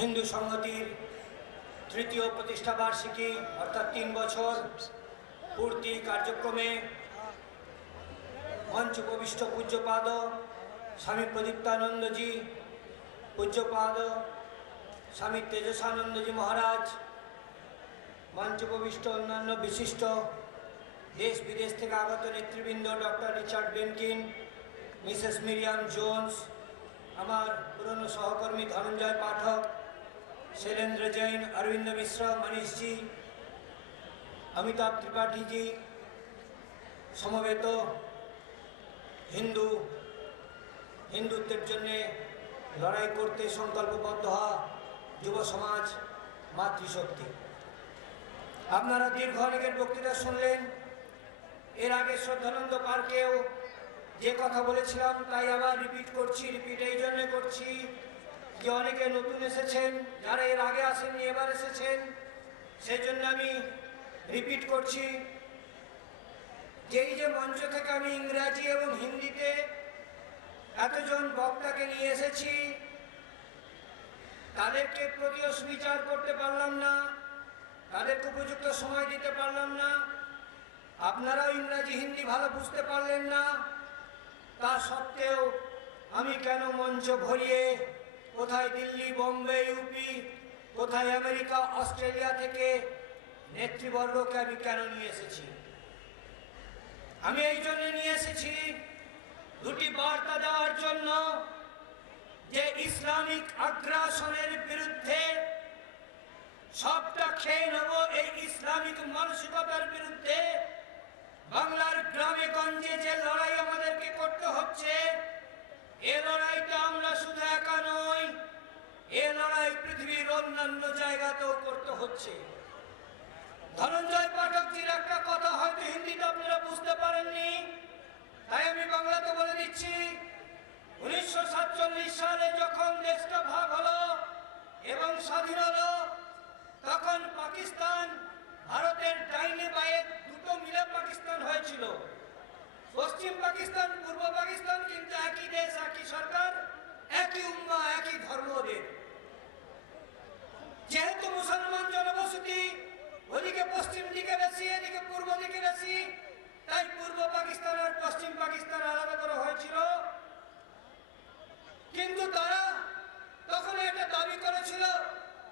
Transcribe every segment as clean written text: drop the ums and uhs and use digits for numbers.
হিন্দু সংহতির তৃতীয় প্রতিষ্ঠা বার্ষিকী অর্থাৎ ৩ বছর পূর্তি কার্যক্রমে মঞ্চ উপবিষ্ট পূজ্যপাদ স্বামী প্রদীপ্তানন্দজি, পূজ্যপাদ স্বামী তেজসানন্দজি মহারাজ, মঞ্চ উপবিষ্ট অন্যান্য বিশিষ্ট দেশ বিদেশ থেকে আগত নেতৃবৃন্দ, doctor Richard Benkin, Mrs Miriam Jones, আমার পুরনো সহকর্মী ধনঞ্জয় পাঠক, शैलेंद्र जैन, अरविंद मिश्रा, मनीष जी, अमिताभ त्रिपाठी जी, समवेत हिंदुत्वेर जन्य लड़ाई करते संकल्पबद्ध युव समाज मातृशक्ति। आपनारा दीर्घ अनेकेर बक्तृता शुनलेन। एर आगे श्रद्धानंद पार्केও যে কথা বলেছিলাম তাই আবার রিপিট করছি। রিপিট এই জন্য করছি যে অনেকে নতুন এসেছেন, যারা এর আগে আসেননি এবার এসেছেন, সেই জন্য আমি রিপিট করছি যে এই যে মঞ্চ থেকে আমি ইংরাজি এবং হিন্দিতে এতজন বক্তাকে নিয়ে এসেছি, তাদেরকে প্রতিও সুবিচার করতে পারলাম না, তাদেরকে উপযুক্ত সময় দিতে পারলাম না, আপনারাও ইংরাজি হিন্দি ভালো বুঝতে পারলেন না। তা সত্ত্বেও আমি কেন মঞ্চ ভরিয়ে কোথায় দিল্লি, বোম্বে, ইউপি, কোথায় আমেরিকা, অস্ট্রেলিয়া থেকে নেতৃবর্গকে আমি কেন নিয়ে এসেছি? আমি এই জন্য নিয়ে এসেছি দুটি বার্তা দেওয়ার জন্য যে ইসলামিক আগ্রাসনের বিরুদ্ধে সবটা খেয়ে নেব, এই ইসলামিক মানসিকতার বিরুদ্ধে বাংলার গ্রামে গঞ্জে যে লড়াই আমাদেরকে করতে হচ্ছে, এ লড়াইটা আমরা শুধু একা নই, এ লড়াই পৃথিবীর অন্যান্য জায়গাতেও করতে হচ্ছে। ধনঞ্জয় পাঠকজির একটা কথা হয়তো হিন্দিতে আপনারা বুঝতে পারেননি, তাই আমি বাংলাতে বলে দিচ্ছি। 1947 সালে যখন দেশটা ভাগ হলো এবং স্বাধীন হলো, তখন পাকিস্তান ভারতের ডাইনে বাঁয়ে দুটো মিলে পাকিস্তান হয়েছিল। পশ্চিম পাকিস্তান, পূর্ব পাকিস্তান, কিন্তু একই দেশ, একই সরকার, একই উম্মা, একই ধর্মদের। যেহেতু মুসলমান জনবসতি ওদিকে পশ্চিম দিকে বেশি, এদিকে পূর্ব দিকে বেশি, তাই পূর্ব পাকিস্তান আর পশ্চিম পাকিস্তান আলাদা করা হয়েছিল। কিন্তু তারা তখন এটা দাবি করেছিল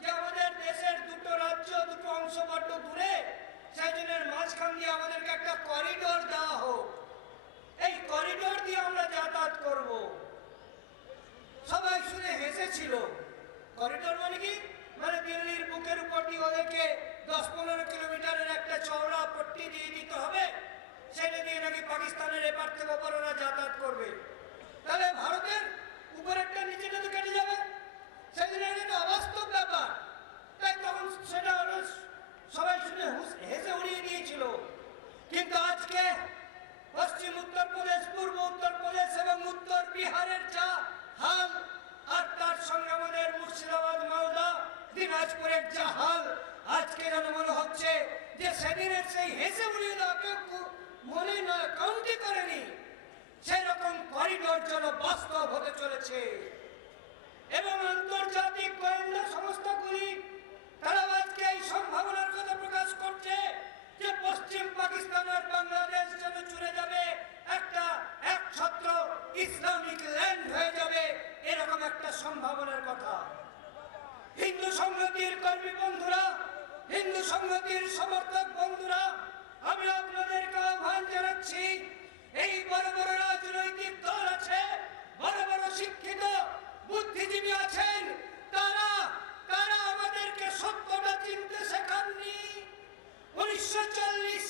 যে আমাদের দেশের দুটো রাজ্য, দুটো অংশ বড্ড দূরে, সেই জন্য মাঝখান দিয়ে আমাদেরকে একটা করিডোর দেওয়া হোক, এই করিডোর দিয়ে আমরা যাতায়াত করব। সবাই শুনে হেসেছিল। করিডোর মানে কি? মানে দিল্লির বুকের উপর দিয়ে ওদেরকে 10-15 কিলোমিটারের একটা চওড়া পট্টি দিয়ে দিতে হবে, সেটা দিয়ে নাকি পাকিস্তানের এপার থেকে ওপর ওরা যাতায়াত করবে। তাহলে ভারতের উপরেরটা নিচেটা তো কেটে যাবে, সেই জন্য এটা অবাস্তব ব্যাপার। তাই তখন সেটা সবাই শুনে হেসে উড়িয়ে দিয়েছিল। কিন্তু আজকে পশ্চিম উত্তরপ্রদেশ, পূর্ব উত্তরপ্রদেশ এবং উত্তর বিহারের যা হাল, আর তার সঙ্গে আমাদের মুর্শিদাবাদ, মালদা, দিনাজপুরের যা হাল, আজকে যেন মনে হচ্ছে যে সেদিনের সেই হেসে উড়িয়ে দেওয়া কেউ মনে নয়, কাউন্টি করেনি, সেই রকম করিডোর যেন বাস্তব হতে চলেছে। এবং আন্তর্জাতিক গোয়েন্দা সংস্থাগুলি তারা আজকে এই সম্ভাবনার কথা প্রকাশ করছে যে পশ্চিম পাকিস্তান আর বাংলাদেশ যেন জুড়ে যাবে, একটা একছত্র ইসলামিক ল্যান্ড হয়ে যাবে, এরকম একটা সম্ভাবনার কথা। হিন্দু সংহতির কর্মী বন্ধুরা, হিন্দু সংহতির সমর্থক বন্ধুরা, আমি আপনাদেরকে আহ্বান জানাচ্ছি, এই বড় বড় রাজনৈতিক দল আছে, বড় বড় শিক্ষিত বুদ্ধিজীবী আছেন, তারা আমাদেরকে সত্যটা চিনতে শেখাননি। 1940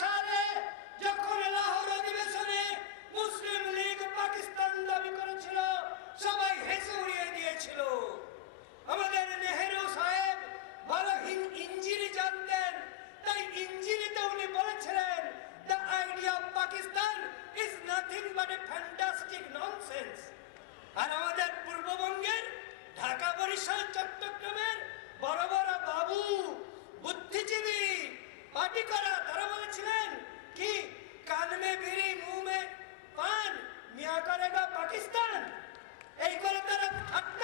সালে যখন লাহোর অধিবেশনে মুসলিম লীগ পাকিস্তান দাবি করেছিল, সবাই হেসে উড়িয়ে দিয়েছিল। আমাদের নেহেরু সাহেব ভালো ইঞ্জিনি জানতেন, তাই ইঞ্জিনিতে উনি বলেছিলেন, the idea of Pakistan is nothing but a fantastic nonsense। আর আমাদের পূর্ববঙ্গের ঢাকা, বরিশাল, চট্টগ্রামের বড় বড় বাবু, বুদ্ধিজীবী, পার্টি করা, তারা বলেছিলেন কি, কান মে বিড়ি, মুহ মে পান, মিয়া করেগা পাকিস্তান। এই করে তারা ঠাট্টা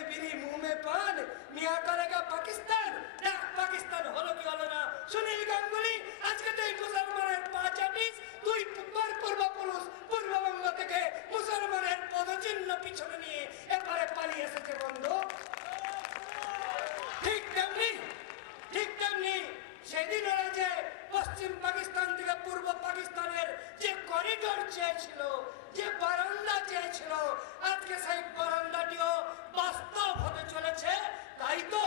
में बीड़ी मुंह में पान मियां करेगा पाकिस्तान ना पाकिस्तान হলো কি হলো না সুনীল গাঙ্গুলি আজকে তুই মুসলমানের পাঁচাটিস তুই পূর্বপুরুষ পূর্ববঙ্গ থেকে মুসলমানের পদচিহ্ন পিছনে নিয়ে এবারে পালিয়ে এসেছে বন্ধু ঠিক তেমনি সেদিন ওরা যে পশ্চিম পাকিস্তান থেকে পূর্ব পাকিস্তানের যে করিডোর চেয়েছিল যে বারান্দা চেয়েছিল আজকে সেই বারান্দাটিও বাস্তব হতে চলেছে তাই তো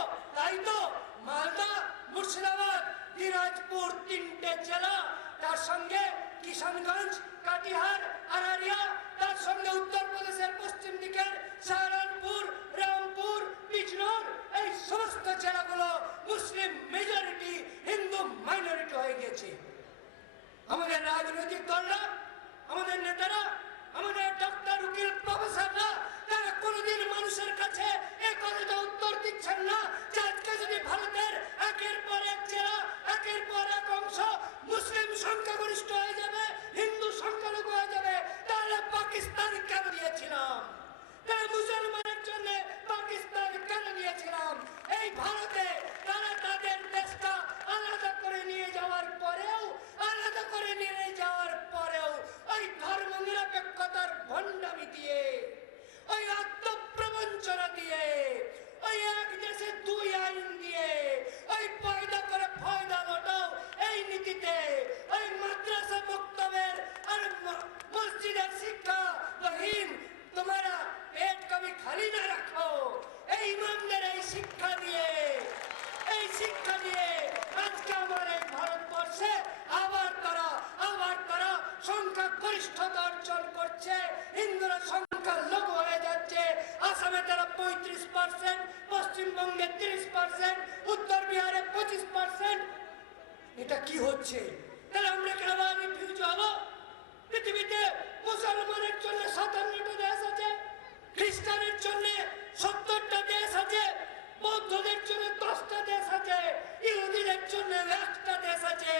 মালদা মুর্শিদাবাদ দিনাজপুর তিনটে জেলা তার সঙ্গে কিষানগঞ্জ কাটিহার আরারিয়া তার সঙ্গে উত্তরপ্রদেশের পশ্চিম দিকের সাহারানপুর রামপুর বিজনোর এই সমস্ত জেলাগুলো মুসলিম মেজরিটি হিন্দু মাইনরিটি হয়ে গেছে আমাদের রাজনৈতিক দলরা আমাদের নেতারা আমাদের ডাক্তার উকিল প্রফেসররা তারা কোনোদিন মানুষের কাছে এই কথাটা উত্তর দিচ্ছেন না যে আজকে যদি ভারতের একের পর এক জেলা একের পর এক অংশ মুসলিম সংখ্যাগরিষ্ঠ হয়ে যাবে হিন্দু সংখ্যালঘু হয়ে যাবে তাহলে পাকিস্তান কেন দিয়েছিলাম তারা মুসলমানের জন্য পাকিস্তান কেন দিয়েছিলাম এই ভারতে তারা তাদের দেশটা আলাদা করে নিয়ে যাওয়ার পরেও ওই ধর্ম নিরপেক্ষতার ভণ্ডামি দিয়ে ওই আত্মপ্রবঞ্চনা দিয়ে ওই এক দেশে দুই আইন দিয়ে ওই পয়দা করে ফয়দা লোটাও এই নীতিতে ওই মাদ্রাসা মুক্তবের আর মসজিদের শিক্ষা বহিন তোমারা পেট কবি খালি না রাখো এই ইমামদের এই শিক্ষা দিয়ে আজকে আমার এই ভারতবর্ষে আবার তারা সংখ্যাগরিষ্ঠতা অর্জন করছে হিন্দুরা সংখ্যা লঘু হয়ে যাচ্ছে আসামে তারা 35%, পশ্চিমবঙ্গে 30%, উত্তর বিহারে 25%। এটা কি হচ্ছে তাহলে আমরা কেন রিফিউজি হবো পৃথিবীতে মুসলমানের জন্য 57টা দেশ আছে খ্রিস্টানের জন্য 70টা দেশ আছে বৌদ্ধদের জন্য 10টা দেশ আছে ইহুদিদের জন্য 1টা দেশ আছে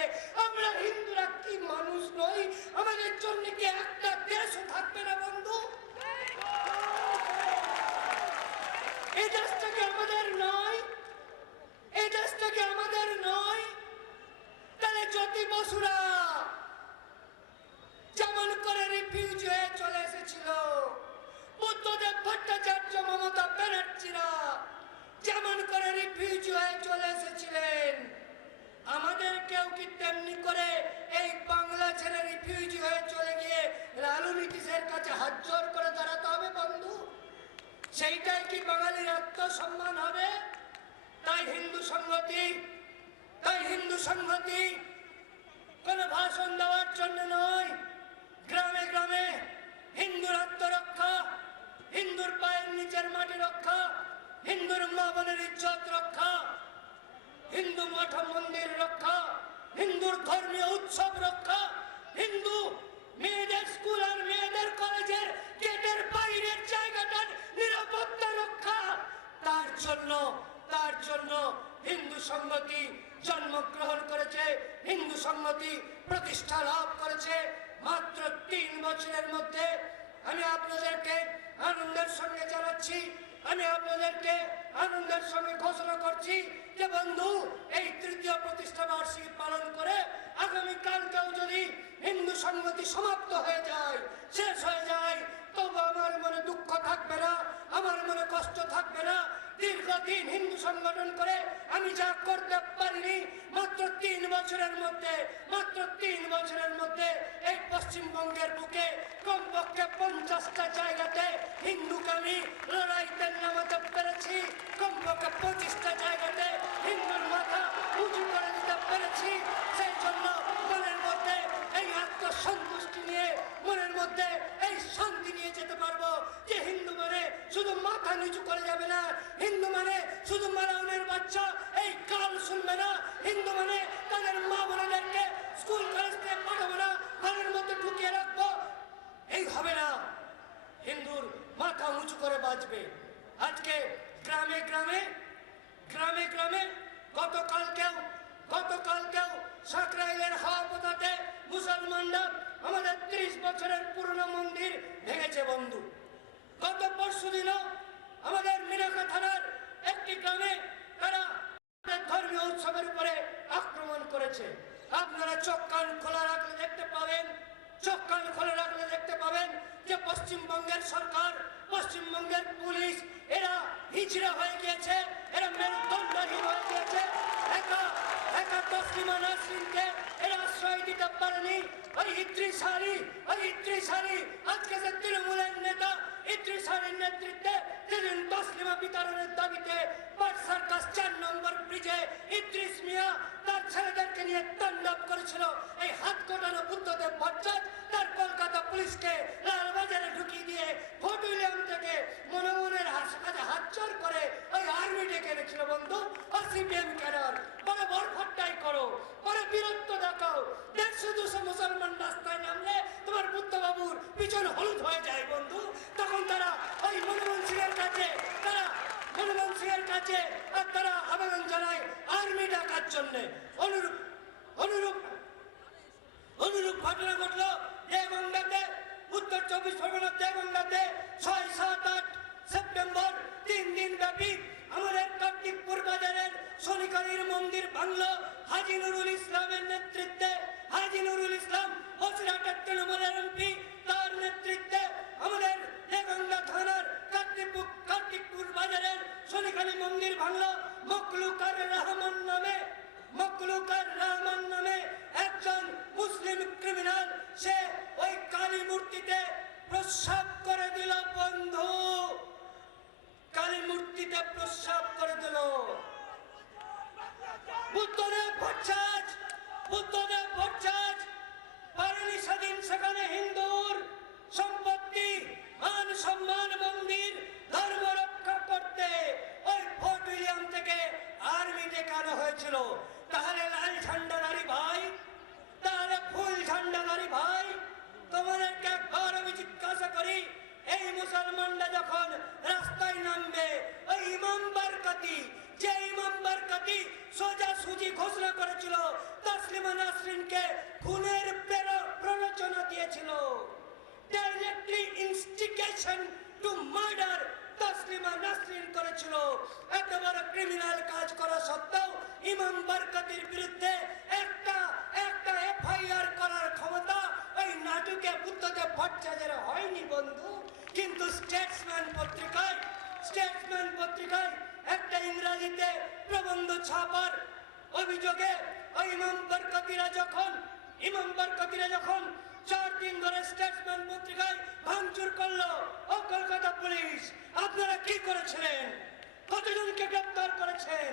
আমরা হিন্দুরা কি মানুষ নই আমাদের জন্য কি একটা দেশও থাকবে না বন্ধু এই দেশটা কি আমাদের নয় তাহলে জ্যোতি বসুরা যেমন করে রিফিউজি হয়ে চলে এসেছিল বুদ্ধদেব ভট্টাচার্য মমতা ব্যানার্জিরা যেমন করে রিফিউজি হয়ে চলে এসেছিলেন আমাদেরকেও কি তেমনি করে এই বাংলা ছেড়ে রিফিউজি হয়ে চলে গিয়ে লালু নীতিশের কাছে হাত জোর করে দাঁড়াতে হবে বন্ধু সেইটাই কি বাঙালির আত্মসম্মান হবে তাই হিন্দু সংহতি কোন ভাষণ দেওয়ার জন্য নয় গ্রামে গ্রামে হিন্দুর আত্মরক্ষা হিন্দুর পায়ের নিচের মাটি রক্ষা হিন্দুর মা বোনের ইজ্জত রক্ষা হিন্দু মঠ মন্দির রক্ষা হিন্দুর ধর্মীয় উৎসব রক্ষা হিন্দু মেয়েদের স্কুল আর মেয়েদের কলেজের গেটের বাইরের জায়গাটার নিরাপত্তা রক্ষা তার জন্য হিন্দু সংহতি জন্মগ্রহণ করেছে হিন্দু সংহতি প্রতিষ্ঠা লাভ করেছে মাত্র 3 বছরের মধ্যে আমি আপনাদেরকে আনন্দের সঙ্গে জানাচ্ছি আমি আপনাদেরকে আনন্দের সঙ্গে ঘোষণা করছি যে বন্ধু এই তৃতীয় প্রতিষ্ঠা বার্ষিকী পালন করে আগামীকালকেও যদি হিন্দু সংহতি সমাপ্ত হয়ে যায় শেষ হয়ে যায় তবু আমার মনে দুঃখ থাকবে না আমার মনে কষ্ট থাকবে না দীর্ঘদিন হিন্দু সংগঠন করে আমি যা করতে পারিনি মাত্র 3 বছরের মধ্যে এই পশ্চিমবঙ্গের বুকে কমপক্ষে 50টা জায়গাতে হিন্দুকে আমি লড়াইতে নামাতে পেরেছি কমপক্ষে 25টা জায়গাতে হিন্দুর মাথা উঁচু করে দিতে পেরেছি সেই জন্য মনের মধ্যে এই আত্মসন্তুষ্টি নিয়ে মনের মধ্যে এই শান্তি নিয়ে যেতে পারবো যে হিন্দু মানে শুধু মাথা নিচু করে যাবে না হিন্দু মানে শুধু মারাউনের বাচ্চা এই কাল শুনবে না হিন্দু মানে তাদের মা বোনেদেরকে স্কুল কলেজ থেকে পাঠাবো না ঘরের মধ্যে ঢুকিয়ে রাখবো এই হবে না হিন্দুর মাথা উঁচু করে বাঁচবে আজকে গ্রামে গ্রামে গতকালকেও সাকরাইলের হাওয়া পোতাতে মুসলমানরা আমাদের 30 বছরের পুরনো মন্দির ভেঙেছে বন্ধু গত পরশুদিনও আমাদের মিনাখা থানার একটি গ্রামে তারা ধর্মীয় উৎসবের উপরে আক্রমণ করেছে। আপনারা চোখ কান খোলা রাখলে দেখতে পাবেন, চোখ কান খোলা রাখলে দেখতে পাবেন যে পশ্চিমবঙ্গের সরকার, পশ্চিমবঙ্গের পুলিশ এরা হিজড়া হয়ে গিয়েছে, এরা মেরুদণ্ডহীন হয়ে গিয়েছে। একা একা তসলিমা নাসরিনকে এরা আশ্রয় দিতে পারেনি। ওই ইদ্রিস আলী আজকে যে তৃণমূলের নেতা ইদ্রিস আলীর নেতৃত্বে যেদিন তসলিমা বিতরণের দাবিতে পাট সার্কাস 4 নম্বর ব্রিজে ইদ্রিস মিয়া তার ছেলেদেরকে নিয়ে তাণ্ডব করেছিল, এই হাত কোটানো বুদ্ধদেব ভট্টাচার্য তার কলকাতা পুলিশকে লালবাজারে ঢুকিয়ে দিয়ে ফোর্ট উইলিয়াম থেকে মনোমনের কাছে হাতচর করে ওই আর্মি ডেকে এনেছিল বন্ধু। আর সিপিএম ক্যাডার বড় বড় ফাট্টাই করো, বড় বীরত্ব দেখাও। 150-200 মুসলমান রাস্তায় নামলে তোমার বুদ্ধবাবুর পিছন হলুদ হয়ে যায় বন্ধু। তখন তারা ওই মনমোহন সিংয়ের কাছে আর তারা আবেদন জানায় আর্মি ডাকার জন্য। অনুরূপ ঘটনা ঘটলো দেগঙ্গাতে, উত্তর 24 পরগনার দেগঙ্গাতে 6, 7, 8 সেপ্টেম্বর 3 দিন ব্যাপী আমাদের কার্তিকপুর বাজারের শনিকালীর মন্দির ভাঙলো হাজী নুরুল ইসলামের নেতৃত্বে। হাজী নুরুল ইসলাম বসিরহাটের তৃণমূলের এমপি, তার নেতৃত্বে আমাদের দেগঙ্গা থানার কার্তিকপুর বাজারের শনিকালী মন্দির ভাঙলো। মখলুকার রহমান নামে একজন মুসলিম ক্রিমিনাল, সে ওই কালী মূর্তিতে প্রস্রাব করে দিল বন্ধু, কালী মূর্তিতে প্রস্রাব করে দিল। বুদ্ধদেব ভট্টাচার্য পারেনি সেদিন সেখানে হিন্দুর সম্পত্তি, মান সম্মান, মন্দির, ধর্ম রক্ষা করতে ওই ফোর্ট উইলিয়াম থেকে আর্মি ডেকানো হয়েছিল। তাহলে লাল ঝান্ডাধারী ভাই, তাহলে ফুল ঝান্ডাধারী ভাই, তোমাদেরকে একবার আমি জিজ্ঞাসা করি, এই মুসলমানরা যখন রাস্তায় নামবে, ওই ইমাম বারকাতি, যে ইমাম বারকাতি সোজাসুজি ঘোষণা করেছিল তসলিমা নাসরিনকে খুনের প্ররোচনা দিয়েছিল, directly instigation to murder Taslima Nasrin করেছিল, এত বড় ক্রিমিনাল কাজ করা সত্ত্বেও ইমাম বারকাতির বিরুদ্ধে একটা এফআইআর করার ক্ষমতা ওই নাটুকে বুদ্ধদেব ভট্টাচার্যের হয়নি বন্ধু। কিন্তু স্টেটসম্যান পত্রিকায় একটা ইংরেজিতে প্রবন্ধ ছাপার অভিযোগে ওই ইমাম বারকাতিরা যখন 4 দিন ধরে স্টেটসম্যান পত্রিকায় ভাঙচুর করলো, ও কলকাতা পুলিশ আপনারা কি করেছিলেন? কতজনকে গ্রেফতার করেছেন?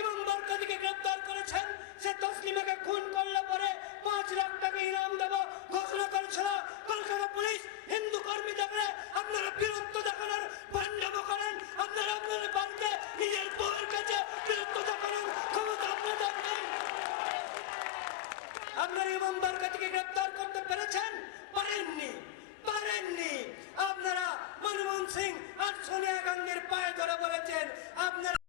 ইমাম বারকাতিকে গ্রেফতার করেছেন, সে তসলিমাকে খুন করলে পরে 5 লাখ টাকা ইনাম দেব ঘোষণা করেছিল কলকাতা পুলিশ। হিন্দু কর্মী দেখলে আপনারা বীরত্ব দেখানোর পান্ডামো করেন, আপনারা আপনাদের বাড়িতে নিজের বউয়ের কাছে বীরত্ব দেখানোর ক্ষমতা আপনাদের নেই। আপনারা ইমাম বারকাতিকে গ্রেফতার করতে পেরেছেন? পারেননি। আপনারা মনমোহন সিং আর সোনিয়া গান্ধীর পায়ে ধরে বলেছেন আপনারা